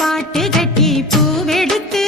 பாட்டு கட்டி பூவெடுத்து